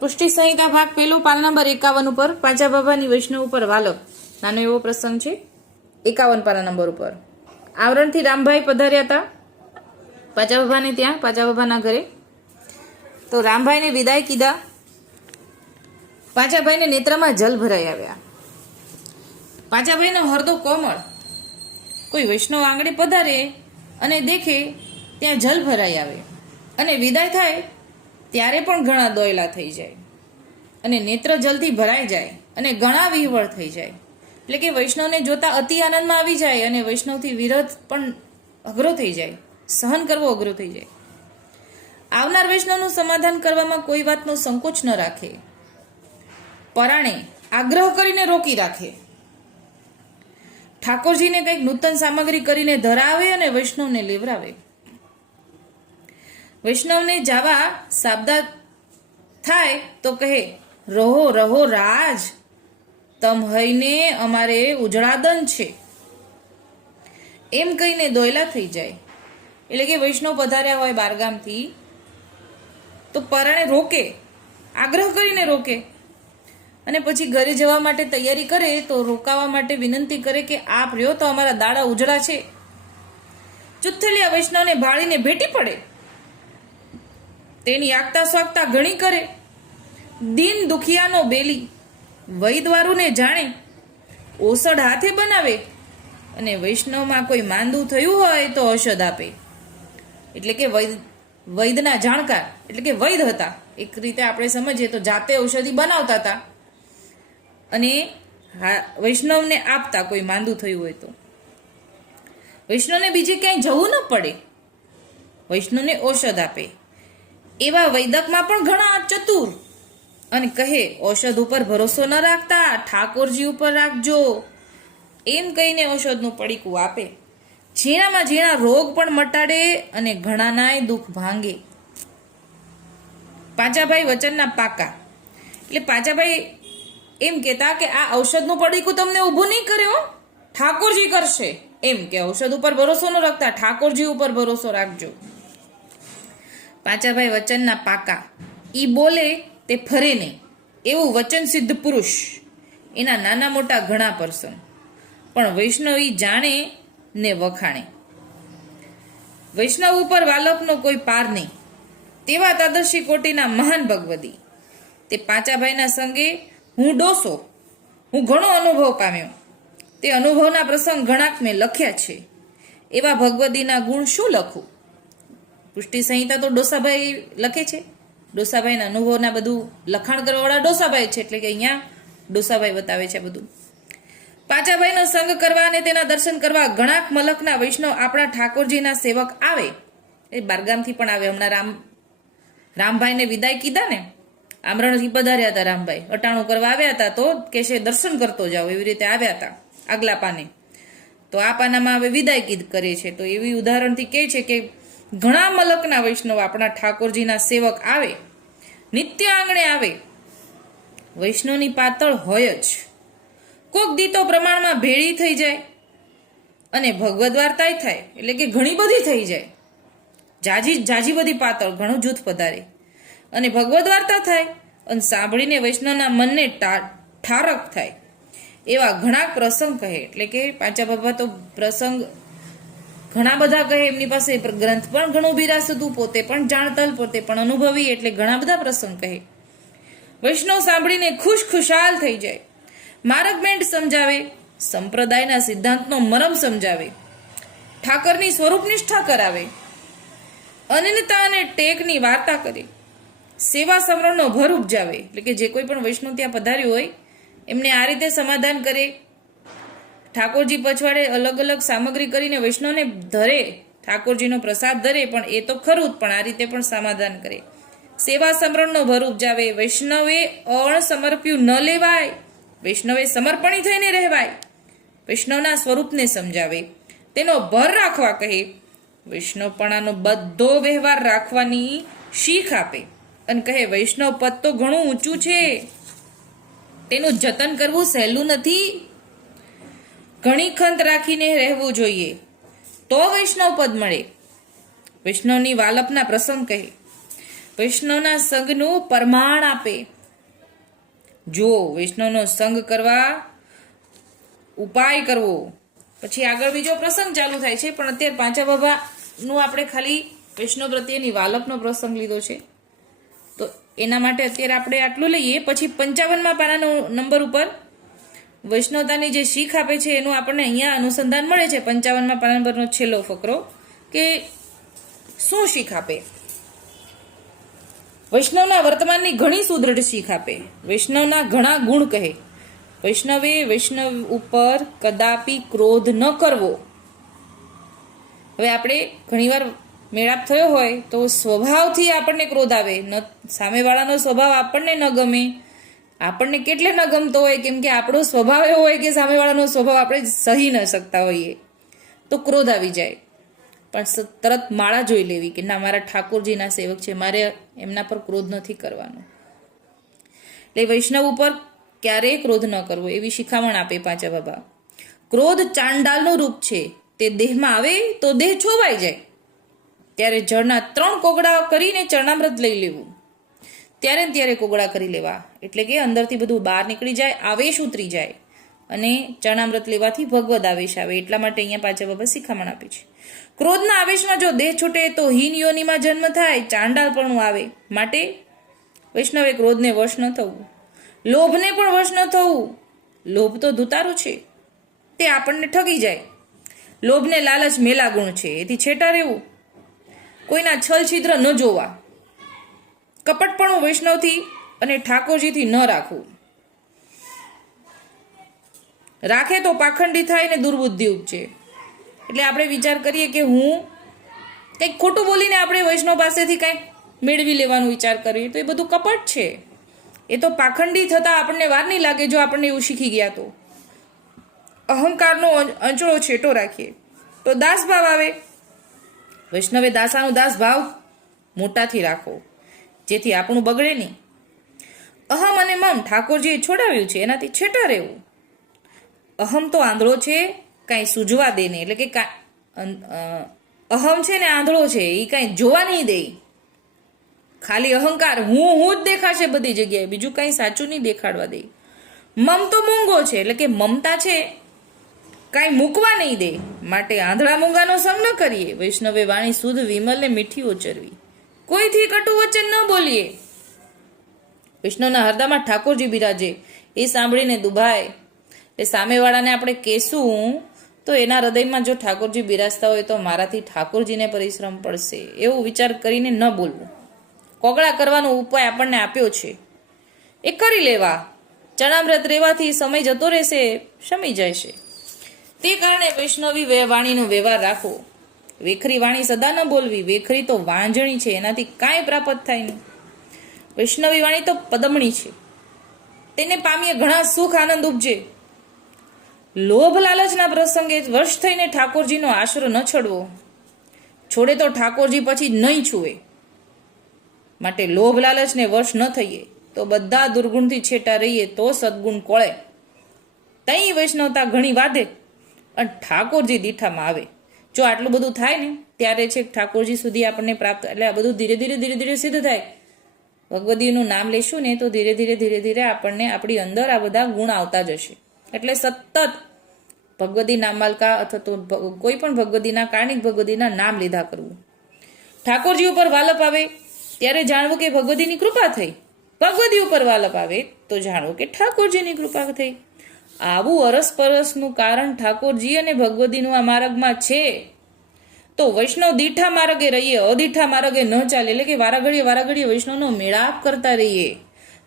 પુષ્ટિ સંહિતા ભાગ પેલું પાન નંબર એકાવન ઉપર પાંચા બાબાની વૈષ્ણવ ઉપર વાલક નાનો એવો પ્રસંગ છે. એકાવન પાના નંબર ઉપર. આવરણથી રામભાઈ પધાર્યા હતા. પાંચા બાબાને ત્યાં પાંચા બાબાના ઘરે. તો રામભાઈને વિદાય કીધા. પાંચાભાઈને નેત્રમાં જલ ભરાઈ આવ્યા. પાંચાભાઈનો હરદો કોમળ. કોઈ વૈષ્ણવ આંગણે પધારે અને દેખે ત્યાં જલ ભરાઈ આવે. અને વિદાય થાય ત્યારે પણ ઘણા દોયલા થઈ જાય. અને નેત્ર જલથી ભરાઈ જાય અને ઘણા વિહવળ થઈ જાય. એટલે કે વૈષ્ણવને જોતા અતિ આનંદમાં આવી જાય અને વૈષ્ણવથી વિરોધ પણ અઘરો થઈ જાય. સહન કરવો અઘરો થઈ જાય. આવનાર વૈષ્ણવનું સમાધાન કરવામાં કોઈ વાતનો સંકોચ ન રાખે. પરાણે આગ્રહ કરીને રોકી રાખે. ઠાકોરજીને કંઈક નૂતન સામગ્રી કરીને ધરાવે અને વૈષ્ણવને લેવરાવે. વૈષ્ણવને જાવા સાબદા થાય તો કહે, રહો રહો રાજ, તમ હઈને અમારે ઉજળાદન છે. એમ કહીને દોયલા થઈ જાય. એટલે કે વૈષ્ણવ પધાર્યા હોય બારગામથી, તો પરાણે રોકે, આગ્રહ કરીને રોકે. અને પછી ઘરે જવા માટે તૈયારી કરે, તો રોકાવા માટે વિનંતી કરે કે, આપ રહ્યો તો અમારા દાડા ઉજળા છે. ચુથલિયા વૈષ્ણવને ભાળીને ભેટી પડે. તેની આગતા સ્વાગતા ઘણી કરે. દિન દુખિયાનો બેલી. વૈદવારુને જાણે ઓસડ હાથે બનાવે અને વૈષ્ણવમાં કોઈ માંદું થયું હોય તો ઔષધ આપે. એટલે કે વૈદ, વૈદના જાણકાર, એટલે કે વૈદ હતા. એક રીતે આપણે સમજીએ તો જાતે ઔષધિ બનાવતા હતા. અને હા- વૈષ્ણવને આપતા કોઈ માંદું થયું હોય તો. વૈષ્ણવને બીજે ક્યાંય જવું ન પડે. વૈષ્ણવને ઔષધ આપે. એવા વૈદકમાં પણ ઘણા ચતુર. અને કહે, ઔષધ ઉપર ભરોસો ન રાખતા, ઠાકોરજી ઉપર રાખજો. એમ કહીને ઔષધનું પડીકું આપે. ઝીણામાં ઝીણા રોગ પણ મટાડે અને ઘણાનાય દુઃખ ભાંગે. પાંચાભાઈ વચનના પાકા. એટલે પાંચાભાઈ એમ કહેતા કે આ ઔષધનું પડીકું તમને ઊભું નહીં કર્યો ઠાકોરજી કરશે. એમ કે ઔષધ ઉપર ભરોસો ન રાખતા, ઠાકોરજી ઉપર ભરોસો રાખજો. પાંચાભાઈ વચનના પાકા. ઈ બોલે તે ફરે નહીં. એવું વચન સિદ્ધ પુરુષ, એના નાના મોટા ઘણા પ્રસંગ પણ વૈષ્ણવ એ જાણે ને વખાણે. વૈષ્ણવ ઉપર વાલકનો કોઈ પાર નહીં. તેવા તાદર્શી કોટીના મહાન ભગવદી. તે પાંચાભાઈના સંગે હું ડોસો. હું ઘણો અનુભવ પામ્યો. તે અનુભવના પ્રસંગ ઘણાક મેં લખ્યા છે. એવા ભગવદીના ગુણ શું લખું? પુષ્ટિ સંહિતા તો ડોસાભાઈ લખે છે. ડોસાભાઈના અનુભવના બધું લખાણ કરવાવાળા ડોસાભાઈ છે, એટલે કે અહીંયા ડોસાભાઈ બતાવે છે બધું. પાચાભાઈનો સંગ કરવા અને તેના દર્શન કરવા ઘણાક મલકના વૈષ્ણવ આપણા ઠાકોરજીના સેવક આવે. એ બારગામથી પણ આવે. હમણાં રામ રામભાઈને વિદાય કીધા ને. આમરણથી પધાર્યા હતા રામભાઈ. અટાણું કરવા આવ્યા હતા તો કે છે દર્શન કરતો જાઓ. એવી રીતે આવ્યા હતા આગલા પાને. તો આ પાનામાં હવે વિદાય કીધ કરે છે. તો એવી ઉદાહરણથી કહે છે કે ઘણા મલકના વૈષ્ણવ આપણા ઠાકોરજીના સેવક આવે, નિત્ય આંગણે આવે. વૈષ્ણવની પાતળ હોય જ. કોક દીતો પ્રમાણમાં ભેળી થઈ જાય અને ભગવદ વાર્તાય થાય, એટલે કે ઘણી બધી થઈ જાય. જાજી જાજી બધી પાતળ, ઘણું જૂથ પધારે. અને ભગવદ વાર્તા થાય અને સાંભળીને વૈષ્ણવના મનને ઠારક થાય. એવા ઘણા પ્રસંગ કહે, એટલે કે પાંચા બાબા તો પ્રસંગ ઘણા બધા કહે એમની પાસે ગ્રંથ પણ ઘણું બિરાસ હતું, પોતે પણ જાણતલ, પોતે પણ અનુભવી, એટલે ઘણા બધા પ્રસંગ કહે. વૈષ્ણવ સાંભળીને ખુશ ખુશાલ થઈ જાય. માર્ગમેન્ટ સમજાવે, સંપ્રદાયના સિદ્ધાંતનો મરમ સમજાવે. ઠાકરની સ્વરૂપ નિષ્ઠા કરાવે. અનન્યતા અને ટેકની વાર્તા કરે. સેવા સમરણનો ભર ઉપજાવે. એટલે કે જે કોઈ પણ વૈષ્ણવ ત્યાં પધાર્યું હોય, એમને આ રીતે સમાધાન કરે ઠાકોરજી પછવાડે અલગ અલગ સામગ્રી કરીને વૈષ્ણવને ધરે, ઠાકોરજીનો પ્રસાદ ધરે, પણ એ તો ખરું જ, પણ આ રીતે પણ સમાધાન કરે. સેવા સમરણનો ભર ઉપજાવે. વૈષ્ણવે અણ સમર્પ્યું ન લેવાય. વૈષ્ણવે સમર્પણી થઈને રહેવાય. વૈષ્ણવના સ્વરૂપને સમજાવે. તેનો ભર રાખવા કહે. વૈષ્ણવપણાનો બધો વ્યવહાર રાખવાની શીખ આપે અને કહે, વૈષ્ણવ પદ તો ઘણું ઊંચું છે. તેનું જતન કરવું સહેલું નથી. ઘણી ખંત રાખીને રહેવું જોઈએ. તો વૈષ્ણવ પદ મળે. વૈષ્ણવની વાલપના પ્રસંગ કહે. વૈષ્ણવના સંઘનું પ્રમાણ આપે. જો વૈષ્ણવનો સંગ કરવા ઉપાય કરવો. પછી આગળ બીજો પ્રસંગ ચાલુ થાય છે, પણ અત્યારે પાંચા બાબાનું આપણે ખાલી વૈષ્ણવ પ્રત્યેની વાલપનો પ્રસંગ લીધો છે. તો એના માટે અત્યારે આપણે આટલું લઈએ. પછી પંચાવનમાં પાનાનો નંબર ઉપર વૈષ્ણવતાની જે શીખ આપે છે, એનું આપણને અહીંયા અનુસંધાન મળે છે પંચાવનમાં પાના છેલ્લો ફકરો, કે શું શીખ આપે? વૈષ્ણવના વર્તમાનની ઘણી સુદૃઢ શીખ આપે. વૈષ્ણવના ઘણા ગુણ કહે. વૈષ્ણવે વૈષ્ણવ ઉપર કદાપી ક્રોધ ન કરવો. હવે આપણે ઘણીવાર મેળાપ થયો હોય તો સ્વભાવથી આપણને ક્રોધ આવે. ન સામેવાળાનો સ્વભાવ આપણને ન ગમે. આપણને કેટલે ન ગમતો હોય, કેમ કે આપણો સ્વભાવ એવો હોય કે સામેવાળાનો સ્વભાવ આપણે સહી ન શકતા હોઈએ, તો ક્રોધ આવી જાય. પણ તરત માળા જોઈ લેવી કે ના, મારા ઠાકોરજીના સેવક છે, મારે એમના પર ક્રોધ નથી કરવાનો. એટલે વૈષ્ણવ ઉપર ક્યારેય ક્રોધ ન કરવો, એવી શિખામણ આપે પાંચા બાબા. ક્રોધ ચાંડાલનું રૂપ છે, તે દેહમાં આવે તો દેહ છોવાઈ જાય. ત્યારે જળના ત્રણ કોગડા કરીને ચરણામૃત લઈ લેવું. ત્યારે ને ત્યારે કોગળા કરી લેવા. એટલે કે અંદરથી બધું બહાર નીકળી જાય, આવેશ ઉતરી જાય. અને ચણામ્રત લેવાથી ભગવદ આવેશ આવે. એટલા માટે અહીંયા પાછા બાબા શિખામણ આપી છે. ક્રોધના આવેશમાં જો દેહ છૂટે તો હીન યોનિમાં જન્મ થાય, ચાંડાલપણું આવે. માટે વૈષ્ણવે ક્રોધને વશ ન થવું. લોભને પણ વશ ન થવું. લોભ તો ધુતારો છે. તે આપણને ઠગી જાય. લોભને લાલચ મેલા ગુણ છે. એથી છેટા રહેવું. કોઈના છલ છિદ્ર ન જોવા. કપટપણું વૈષ્ણવથી અને ઠાકોરજીથી ન રાખવું. રાખે તો પાખંડી થાય ને દુર્બુદ્ધિ ઉપજે. એટલે આપણે વિચાર કરીએ કે હું કંઈક ખોટું બોલીને આપણે વૈષ્ણવ પાસેથી કંઈક મેળવી લેવાનો વિચાર કરીએ તો એ બધું કપટ છે. એ તો પાખંડી થતાં આપણને વાર નહીં લાગે જો આપણને એવું શીખી ગયા તો. અહંકારનો અંચ- અંચળો છેટો રાખીએ. તો દાસ ભાવ આવે. વૈષ્ણવે દાસાનો દાસ ભાવ મોટાથી રાખો. જેથી આપણું બગડે નહીં. અહમ અને મમ ઠાકોરજીએ છોડાવ્યું છે, એનાથી છેટા રહેવું. અહમ તો આંધળો છે, કાંઈ સૂજવા દે નહીં. એટલે કે અહમ છે ને આંધળો છે, એ કાંઈ જોવા નહીં દે. ખાલી અહંકાર, હું હું જ દેખાશે બધી જગ્યાએ, બીજું કાંઈ સાચું નહીં દેખાડવા દે. મમ તો મૂંગો છે, એટલે કે મમતા છે, કાંઈ મૂકવા નહીં દે. માટે આંધળા મૂંગાનો સમ કરીએ. વૈષ્ણવે વાણી શુદ્ધ વિમલને મીઠી ઉચ્ચરવી. કોઈથી કટુ વચન ન બોલીએ? વિષ્ણુના હૃદયમાં ઠાકોરજી બિરાજે. એ સાંભળીને દુભાય. એટલે સામેવાળાને આપણે કહેશું, તો એના હૃદયમાં જો ઠાકોરજી બિરાજતા હોય તો મારાથી ઠાકોરજીને પરિશ્રમ પડશે. એવું વિચાર કરીને ન બોલવું. કોગળા કરવાનો ઉપાય આપણને આપ્યો છે. એ કરી લેવા. ચણામ્રત રહેવાથી સમય જતો રહેશે, શમી છે. તે કારણે વૈષ્ણવી વાણીનો વ્યવહાર રાખવો વેખરી વાણી સદા ન બોલવી. વેખરી તો વાંજણી છે, એનાથી કાંઈ પ્રાપ્ત થાય નહીં. વૈષ્ણવી વાણી તો પદમણી છે. તેને પામીએ ઘણા સુખ આનંદ ઉપજે. લોભ લાલચના પ્રસંગે વર્ષ થઈને ઠાકોરજીનો આશરો ન છોડવો. છોડે તો ઠાકોરજી પછી નહીં છુએ માટે લોભ લાલચને વર્ષ ન થઈએ. તો બધા દુર્ગુણથી છેટા રહીએ તો સદગુણ કોળે. તઈ વૈષ્ણવતા ઘણી વાધે. અને ઠાકોરજી દીઠામાં આવે. જો આટલું બધું થાય ને, ત્યારે છે ઠાકોરજી સુધી આપણને પ્રાપ્ત, એટલે આ બધું ધીરે ધીરે ધીરે ધીરે સિદ્ધ થાય. ભગવદીનું નામ લેશું ને, તો ધીરે ધીરે ધીરે ધીરે આપણને આપણી અંદર આ બધા ગુણ આવતા જશે. એટલે સતત ભગવદી નામાલકા અથવા તો કોઈ પણ ભગવદીના, કારણિક ભગવદીના નામ લીધા કરવું. ઠાકોરજી ઉપર વાલપ આવે, ત્યારે જાણવું કે ભગવદીની કૃપા થઈ. ભગવદી ઉપર વાલપ આવે, તો જાણવું કે ઠાકોરજીની કૃપા થઈ. આવું અરસપરસનું કારણ ઠાકોરજી અને ભગવદીનું આ માર્ગમાં છે. તો વૈષ્ણવ દીઠા માર્ગે રહીએ, અદીઠા માર્ગે ન ચાલે, એટલે કે વારાઘડીએ વારાઘડીએ વૈષ્ણવનો મેળાપ કરતા રહીએ.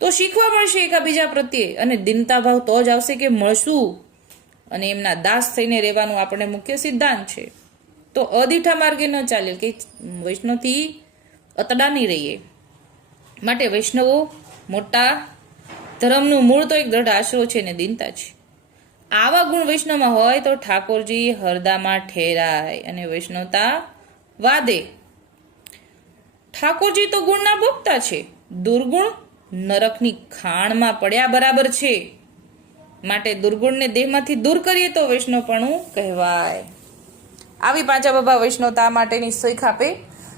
તો શીખવા મળશે એકાબીજા પ્રત્યે, અને દિનતા ભાવ તો જ આવશે કે મળશું. અને એમના દાસ થઈને રહેવાનું આપણે મુખ્ય સિદ્ધાંત છે. તો અદીઠા માર્ગે ન ચાલે કે વૈષ્ણવથી અતડા નહીં રહીએ. માટે વૈષ્ણવો મોટા ધર્મનું મૂળ તો એક દ્રઢ આશરો છે ને દિનતા છે. આવા ગુણ વૈષ્ણવમાં હોય તો ઠાકોરજી હરદામાં ઠેરાય અને વૈષ્ણવતા વાદે. ઠાકોરજી તો ગુણના ભોગતા છે. દુર્ગુણ નરકની ખાણમાં પડ્યા બરાબર છે. માટે દુર્ગુણને દેહમાંથી દૂર કરીએ તો વૈષ્ણવપણું કહેવાય. આવી પાંચા બાબા વૈષ્ણવતા માટેની શીખ આપે.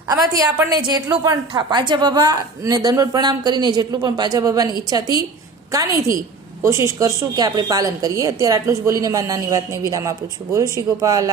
આમાંથી આપણને જેટલું પણ પાંચા બાબાને દંડવત પ્રણામ કરીને જેટલું પણ પાંચા બાબાની ઈચ્છાથી કાનીથી કોશિશ કરશું કે આપણે પાલન કરીએ. અત્યારે આટલું જ બોલીને મારી નાની વાતને વિરામ આપું છું. બોલો શ્રી ગોપાલ.